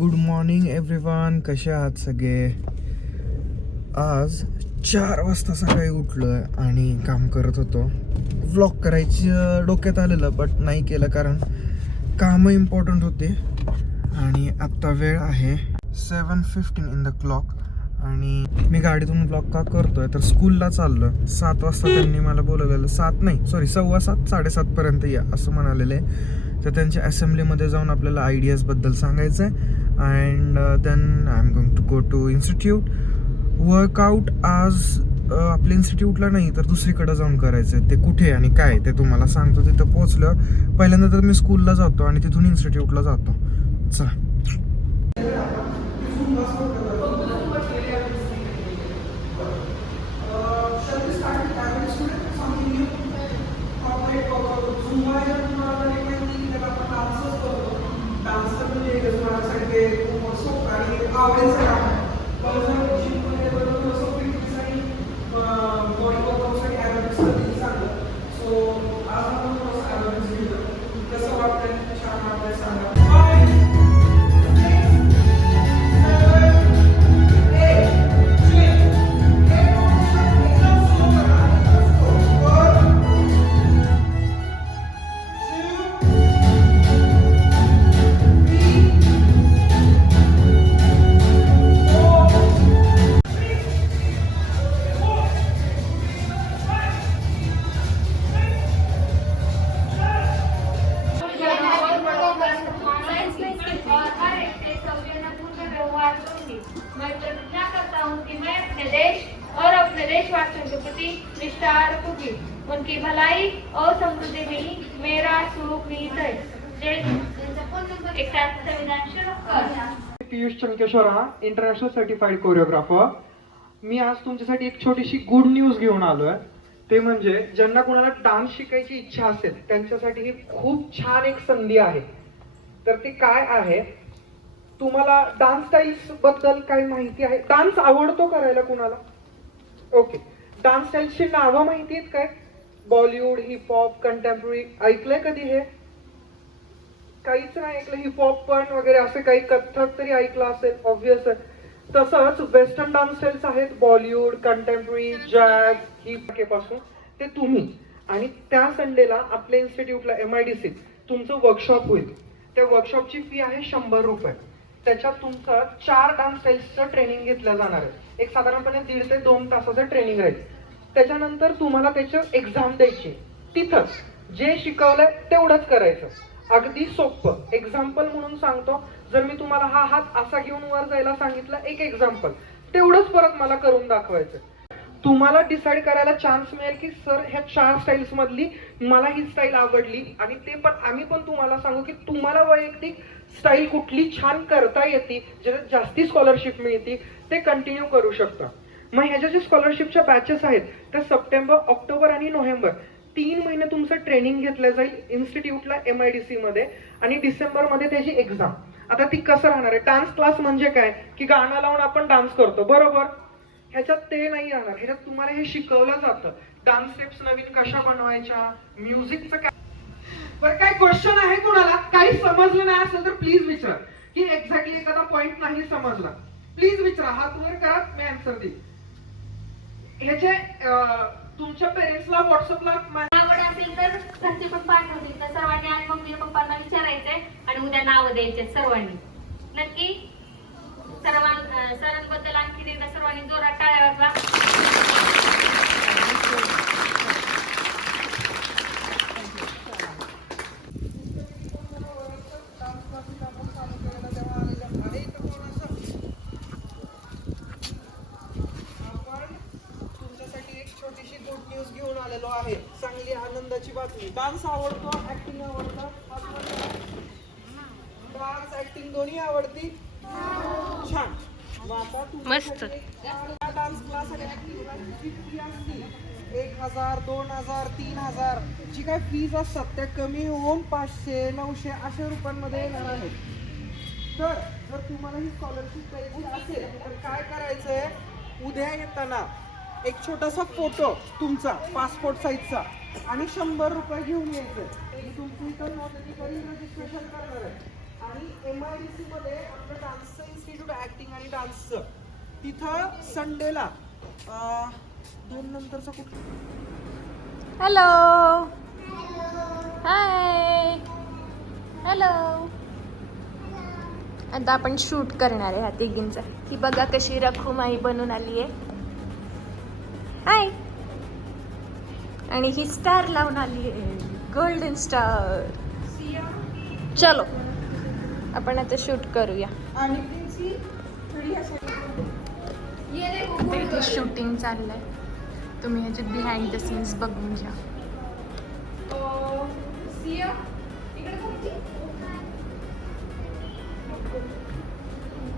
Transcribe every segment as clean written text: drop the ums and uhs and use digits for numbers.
Good morning everyone, कसे आहात सगळे. आज 4 वाजता सकाळी उठलोय आणि काम करत होतो. व्लॉग करायची डोक्यात आलेलं बट नाही केलं कारण कामं इम्पॉर्टंट होते. आणि आत्ता वेळ आहे 7:15 इन द क्लॉक आणि मी गाडीतून व्लॉग का करतोय तर स्कूलला चाललो. 7 वाजता त्यांनी मला बोलवलेलं, 7:15 7:15पर्यंत या असं म्हणालेले. तर त्यांच्या असेंब्लीमध्ये जाऊन आपल्याला आयडियाजबद्दल सांगायचं आहे. And then I am going to go to institute. Workout आज आपल्या इन्स्टिट्यूटला नाही तर दुसरीकडे जाऊन करायचं आहे. ते कुठे आणि काय ते तुम्हाला सांगतो तिथं पोहोचल्यावर. पहिल्यांदा तर मी स्कूलला जातो आणि तिथून इन्स्टिट्यूटला जातो. चला. उनकी भलाई और समृद्धि में मेरा सुख निहित है. पियुष चंकेश्वर हा इंटरनॅशनल सर्टिफाईड कोरिओग्राफर. मी आज तुमच्यासाठी एक छोटीशी गुड न्यूज घेऊन आलोय. ते म्हणजे ज्यांना कोणाला डान्स शिकायची इच्छा असेल त्यांच्यासाठी ही खूप छान एक संधी आहे. तर ती काय आहे, तुम्हाला डान्स स्टाईल्स बद्दल काही माहिती आहे? डान्स आवडतो करायला कुणाला? ओके, डान्स स्टाईल्सची नावं माहिती आहेत काय? बॉलिवूड, हिपहॉप, कंटेम्पररी ऐकलंय कधी? हे काहीच नाही ऐकलं. हिपहॉप पण वगैरे असे काही, कथ्थक तरी ऐकलं असेल ऑब्वियस आहे. तसंच वेस्टर्न डान्स स्टाईल्स आहेत, बॉलिवूड, कंटेम्पररी, जॅझ, हिप पासून ते तुम्ही. आणि त्या संडेला आपल्या इन्स्टिट्यूटला MIDC तुमचं वर्कशॉप होईल. त्या वर्कशॉपची फी आहे 100 रुपये. त्याच्यात तुमचं 4 डान्स स्टाईल्सचं ट्रेनिंग घेतलं जाणार आहे. एक साधारणपणे 1.5 ते 2 तासाचं ट्रेनिंग राहील. त्याच्यानंतर तुम्हाला त्याचं एक्झाम द्यायची. तिथंच जे शिकवलंय तेवढंच करायचं. अगदी सोपं. एक्झाम्पल म्हणून सांगतो, जर मी तुम्हाला हा हात असा घेऊन वर जायला सांगितलं, एक एक्झाम्पल, तेवढंच परत मला करून दाखवायचं. तुम्हाला डिसाईड करायला चान्स मिळेल की सर ह्या 4 स्टाईल्स मधली मला ही स्टाईल आवडली. आणि ते पण आम्ही पण तुम्हाला सांगू की तुम्हाला वैयक्तिक स्टाईल कुठली छान करता येते, ज्याच्यात जास्ती स्कॉलरशिप मिळते, ते कंटिन्यू करू शकता. मग ह्याच्या जे स्कॉलरशिपच्या बॅचेस आहेत त्या सप्टेंबर, ऑक्टोबर आणि नोव्हेंबर 3 महिने तुमचं ट्रेनिंग घेतलं जाईल इन्स्टिट्यूटला MIDC मध्ये. आणि डिसेंबरमध्ये त्याची एक्झाम. आता ती कसं राहणार आहे? डान्स क्लास म्हणजे काय की गाणं लावून आपण डान्स करतो बरोबर. ह्याच्यात ते नाही राहणार. ह्याच्यात तुम्हाला हे शिकवलं जातं, डान्स स्टेप्स नवीन कशा बनवायच्या, म्युझिकचं काय. बरं, काय क्वेश्चन आहे कोणाला? काही समजलं नाही असेल तर प्लीज विचारा. की एक्झॅक्टली एखादा पॉइंट नाही समजला, प्लीज विचारा. हात वर करा, मी आन्सर देईन. ह्याचे तुमच्या पेरेंट्सला व्हॉट्सअपला आवड असेल तर घरचे पण पाठवतील. तर सर्वांनी आणि मम्मी पप्पांना विचारायचंय आणि उद्या नाव द्यायचे सर्वांनी. नक्की सरांबद्दल आणखी एकदा सर्वांनी जोरात टाळ्या वाजवा. घेऊन आलेलो आहे. चांगली आनंदाची बातमी. डान्स आवडतो, ऍक्टिंग आवडतं, डान्स ऍक्टिंग दोन्ही आवडती. छान. मस्त. डान्स क्लास आणि ऍक्टिंग 1000, 2000, 3000 जी काय फीज असतात त्या कमी होऊन 500, 900 अशा रुपयांमध्ये येणार आहेत. तर जर तुम्हाला ही स्कॉलरशिप द्यायची असेल तर काय करायचंय, उद्या येताना एक छोटासा फोटो तुमचा पासपोर्ट साईजचा आणि 100 रुपये घेऊन यायचं. तुमची इथं नोंदणी करून रजिस्ट्रेशन करणार आहे. आणि MIDC मध्ये आपलं डान्सचं इन्स्टिट्यूट ऍक्टिंग आणि डान्सचं तिथं संडेला 2 नंतरचा कुठला हॅलो हाय हॅलो. आता आपण शूट करणार आहे ह्या तिघींचा. ही बघा कशी रखुमाई बनून आली आहे. हाय. आणि ही स्टार लावून आली आहे, गोल्डन स्टार. चलो आपण आता शूट करूया. आणि प्रिन्सी थोडी ह्या इथे शूटिंग चाललंय. तुम्ही ह्याचे बिहाइंड द सीन्स बघून घ्या. सिया इकडे बघ.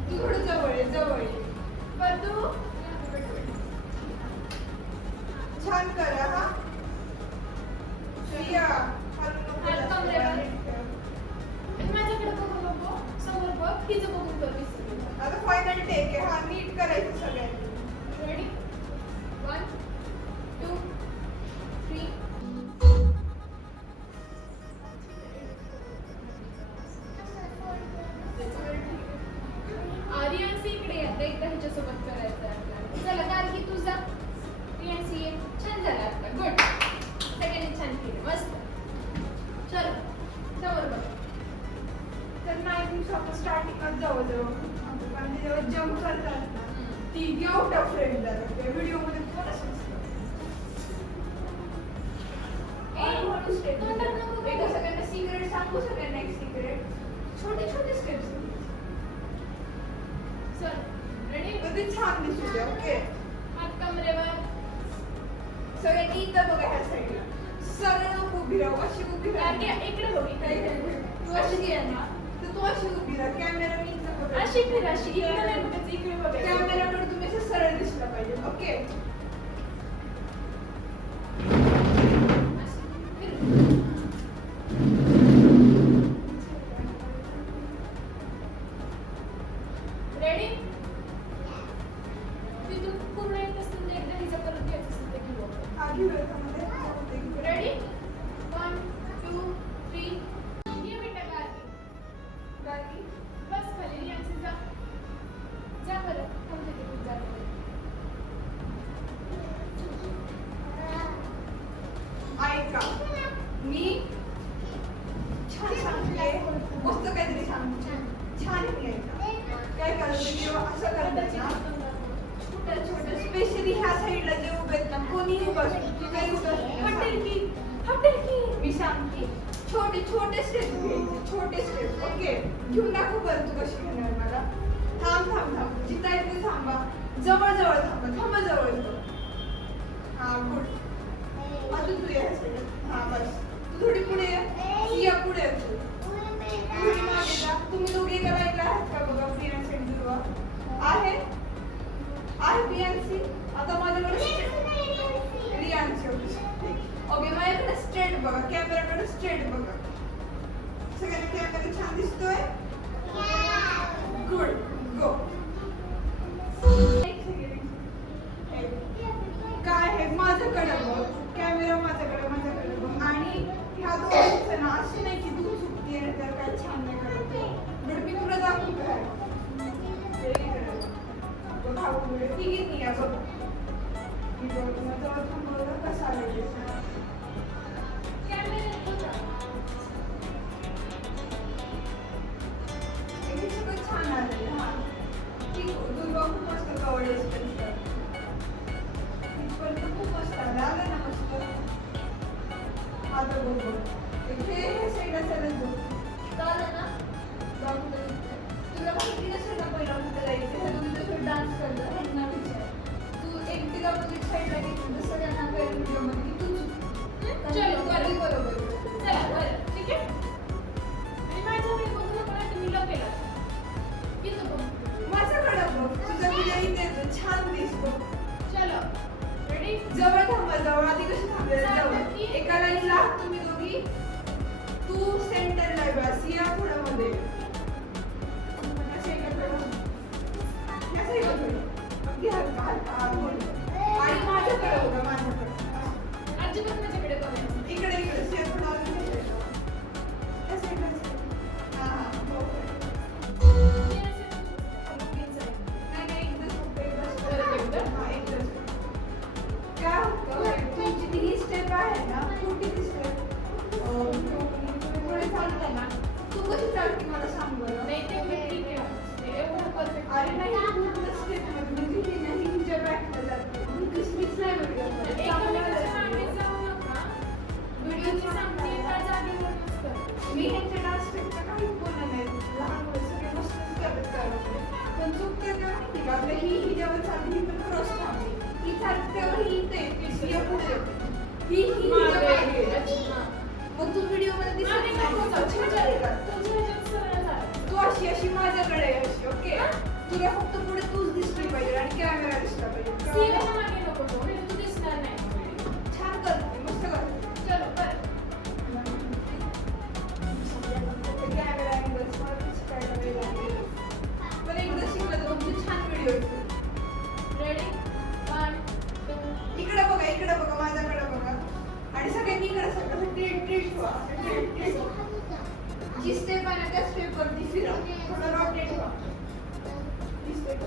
तू थोडं जवळ ये. पण तू छान कर हा. सिया आता फायनल टेक आहे हा. नीट करायचं सगळ्यांनी. रेडी 1 2 3. आर्यन्सी इकडे येते एकदा ह्याच्यासोबत करायचं आपल्याला. चला गार्गी तू जा. रियांसी ये. छान झालं आता. गुड. सगळ्यांनी छान केलं. मस्त. चलो समोर बघ. तर नाही तुम्ही आपण स्टार्टिंगच जवळ आणि जेव्हा जम्प करतात ना ती आउट ऑफ फ्रेम जातात. व्हिडिओ मध्ये कोण असं सगळ्यांना सिक्रेट सांगू. सगळ्यांना एक सिक्रेट. छोटे छोटे स्टेप्स. चल रेडी. ते छान दिसू द्या. ओके हात कमरेवर. सगळ्यांनी इथं बघा ह्या साईडला. सरळ उभी राहू. अशी उभी राहा. गार्गी इकडे बघ. इकडे. तू अशी घे ना तर तू अशी उभी राहा. कॅमेरा मी इथं बघा. अशी फिर अशी. इकडे नाही बघायचं. इकडे बघायचं. कॅमेराकडे तुम्ही असं सरळ दिसलं पाहिजे. Okay ready. तिथून पूर्ण येत असतील तर एकदा हिचा परत घ्यायचं असेल तर घेऊ आपण. हा घेऊया त्यामध्ये. रेडी 1 2 3. ये बेटा गार्गी. गार्गी बस खाली. रियांसी जा. जा बरं. थांबते तिकडे जा. ऐका मी छान सांगते. मस्त काहीतरी सांगते. छान घ्यायचं. काय करायचं किंवा असं करायचं ना. छोटं छोटं स्पेशली ह्या साईडला जे उभे आहेत ना कोणी उभं असतो काही उभं हॉटेल असतो. की. हॉटेल की. मी सांगते छोटे छोटे स्टेप घ्यायचे. छोटे स्टेप. ओके घेऊन दाखव बरं तू कशी घेणार मला. थांब जिथं आहे ते थांबा. जवळ थांबा जवळ. हा गुड. अजून तू या साईडला. हा बस. तू थोडी पुढे ये. या पुढे आहे तू. थोडी मागे जा. तुम्ही दोघे एका लाईनला आहात का बघा. प्रियांसी आणि ध्रुवा आहे प्रियांसी. आता माझ्याकडे रियांसी. ओके माझ्याकडे स्ट्रेट बघा. कॅमेराकडे स्ट्रेट बघा. सगळ्यांना कॅमेरा छान दिसतोय. Good go. काय आहे माझ्याकडे बघ. कॅमेरा माझ्याकडे बघ. आणि ह्या दोघांचं ना असे नाही की तू चुकते आणि तर काय छान नाही करत. बट मी तुला दाखवू काय तिघीत नाही या बघ. मी तुला जवळ थांबवलं कसं आलं ते. हे सगळं छान आलेलं. हा ठीक. दुर्गा खूप मस्त कवडे खूप मस्त आलं ना. मस्त. आता बघ हे साईडला चालत बघ. चालेल ना. तुला माहिती नसेल ना पहिला कुठे जायचं. तुझं डान्स करतो ह्यांना विचार. तू एकटीला अपोजिट साईडला घेतली तर सगळ्यांना काही व्हिडिओमध्ये की तूच. चलो बरोबर. चला बरं ठीक आहे. आणि माझ्याकडे बघू नका ना. तुम्ही लपेला इथं बघ. माझ्याकडे बघ. तुझा व्हिडिओ इथे येतो. छान दिसतो. चलो रेडी. जवळ थांबा. जवळ आधी कशी थांबलेलं जवळ. एका लाईनला आहात तुम्ही दोघी. तू सेंटरला आहे बस. या थोडं मध्ये. आणि माझ्याकडे बघा. माझ्याकडे अजिबात माझ्याकडे बघायचं. इकडे सेफ. हा मी ह्यांच्या डान्स स्टेपचं काहीच बोललं नाही. लहान मुलं सगळे मस्तच करतात त्यामध्ये. पण चुकतं काय माहिती का, आपल्या ही जेव्हा चालली ही पण क्रॉस थांबली. ही चालते तेव्हा ही इथे येते, ही पुढे येते. ही जेव्हा येते. मग तू व्हिडिओ मध्ये दिसत नाही का? तू अशी अशी माझ्याकडे आहे अशी, ओके? तुला फक्त पुढे तूच दिसली पाहिजे आणि कॅमेरा दिसला पाहिजे. छान करते, मस्त करते. कॅमेरा अँगल्स मला पण शिकायला वेळ लागेल. पण एकदा शिकलं तर तुमचे छान व्हिडिओ येतील. इकडे बघा, माझ्याकडे बघा. आणि सगळ्यांनी इकडे सगळं ट्रीट व्हा. जी स्टेप आहे ना त्या स्टेप वरती फिरा, थोडं रोटेट व्हा. ही स्टेप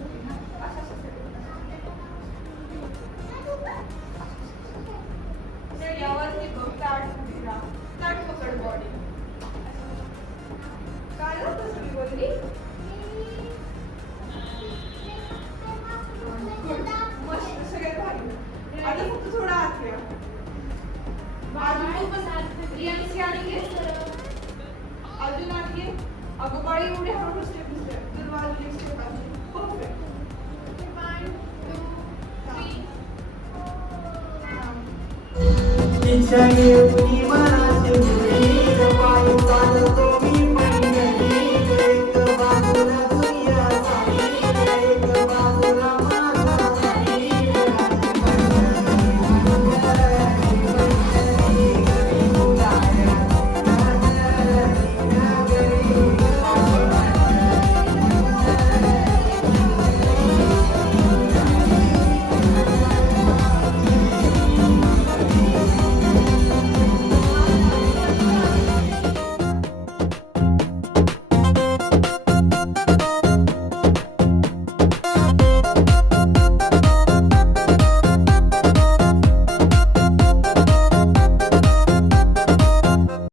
यावरती बघ, ताट फिरा, ताट पकड बॉडी. काय होतं सगळी बोलली? मस्त, सगळ्यात भारी. आता फक्त थोडं आत घ्या. अजून आत घे. अगं बाळी एवढी हळू स्टेप दिसते. तर बाजूला स्टेप आली. परफेक्ट. 1, 2, 3. It's a new